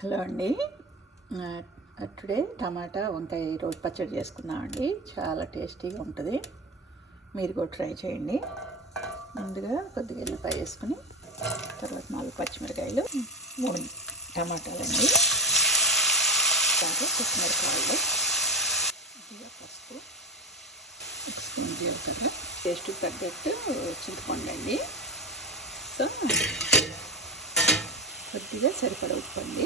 Hello అండి. Today టమాటా వంకాయ రోటి పచ్చడి చేసుకుందామండి. చాలా టేస్టీగా ఉంటుంది. మీరు కూడా ట్రై చేయండి. ముందుగా కొద్దిగా ఎల్లిపాయ వేసుకుని, తర్వాత 4 పచ్చిమిరకాయలు, 3 టమాటాలండి, తర్వాత పచ్చిమిరకాయలు, కొద్దిగా పసుపు, 1 స్పూన్ జీలకర్ర, టేస్ట్కి తగ్గట్టు చింతపండు అండి. సో కొద్దిగా సరిపడ ఉప్పు అండి.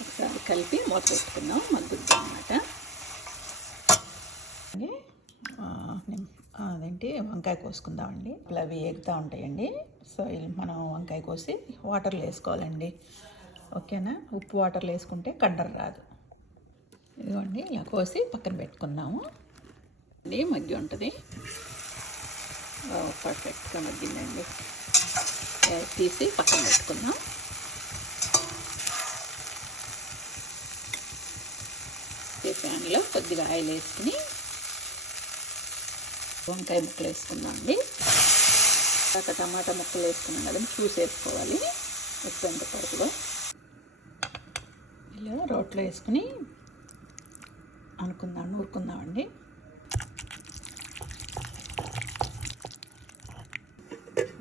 ఒకసారి కలిపి మూత పెట్టుకుందాం, మగ్గుద్ది అన్నమాట. అదేంటి వంకాయ కోసుకుందామండి. అవి ఎగుతూ ఉంటాయండి. సో మనం వంకాయ కోసి వాటర్లో వేసుకోవాలండి. ఓకేనా? ఉప్పు వాటర్లో వేసుకుంటే కండర రాదు. ఇదిగోండి, ఇలా కోసి పక్కన పెట్టుకుందాము అండి. మగ్గి ఉంటుంది, పర్ఫెక్ట్గా మగ్గిందండి. తీసి పక్కన పెట్టుకుందాం. ప్యాన్లో కొద్దిగా ఆయిల్ వేసుకుని వంకాయ ముక్కలు వేసుకుందాం అండి. ఒక టమాటా ముక్కలు వేసుకున్నాం కదా, చూసి వేసుకోవాలి ఉప్పు ఎంత పడుతుందో. ఇలా రోట్లో వేసుకుని నూరుకుందామండి.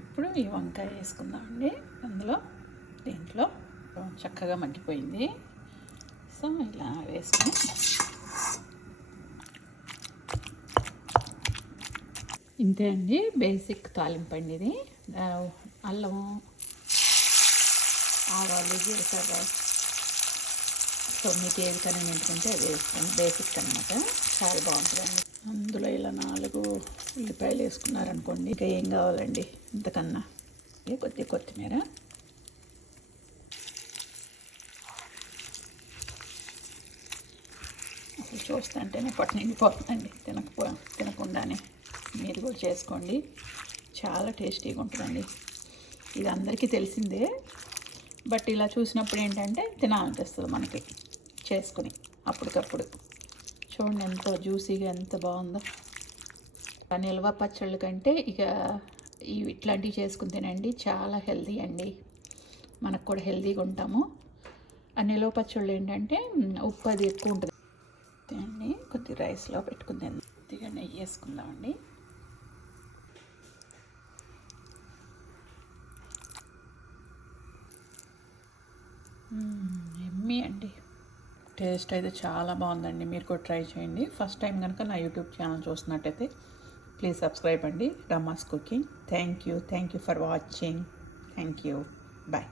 ఇప్పుడు ఈ వంకాయ వేసుకుందామండి. దీంట్లో చక్కగా మగ్గిపోయింది. సో ఇలా వేసుకుని ఇంతే అండి, బేసిక్ తాలింపు అండి ఇది. అల్లము, ఆవాలు, జీలకర్ర, సో మీకు ఏది కనిపించుకుంటే అది వేసుకోండి. బేసిక్ అనమాట, చాలా బాగుంటుందండి. అందులో ఇలా 4 ఉల్లిపాయలు వేసుకున్నారనుకోండి, ఇంకా ఏం కావాలండి ఇంతకన్నా. కొద్దిగా కొత్తిమీర, అసలు చూస్తుంటేనే పొట్ట నిండిపోతుందండి. తినకుండానే మీరు కూడా చేసుకోండి, చాలా టేస్టీగా ఉంటుందండి. ఇది అందరికీ తెలిసిందే, బట్ ఇలా చూసినప్పుడు ఏంటంటే తినాలనిపిస్తుంది మనకి చేసుకుని అప్పటికప్పుడు. చూడండి ఎంత జ్యూసీగా, ఎంత బాగుందో. నిల్వ పచ్చళ్ళ కంటే ఇక ఇట్లాంటివి చేసుకుని తినండి, చాలా హెల్తీ అండి. మనకు కూడా హెల్తీగా ఉంటాము. ఆ నిల్వ పచ్చళ్ళు ఏంటంటే ఉప్పు అది ఎక్కువ ఉంటుంది అండి. కొద్దిగా రైస్లో పెట్టుకుని కొద్దిగా నెయ్యి వేసుకుందామండి. ఎమ్మీ అండి. టేస్ట్ అయితే చాలా బాగుందండి. మీరు కూడా ట్రై చేయండి. ఫస్ట్ టైం కనుక నా యూట్యూబ్ ఛానల్ చూస్తున్నట్టయితే ప్లీజ్ సబ్స్క్రైబ్ అండి, Rama's cooking. Thank you for watching. Thank you. Bye.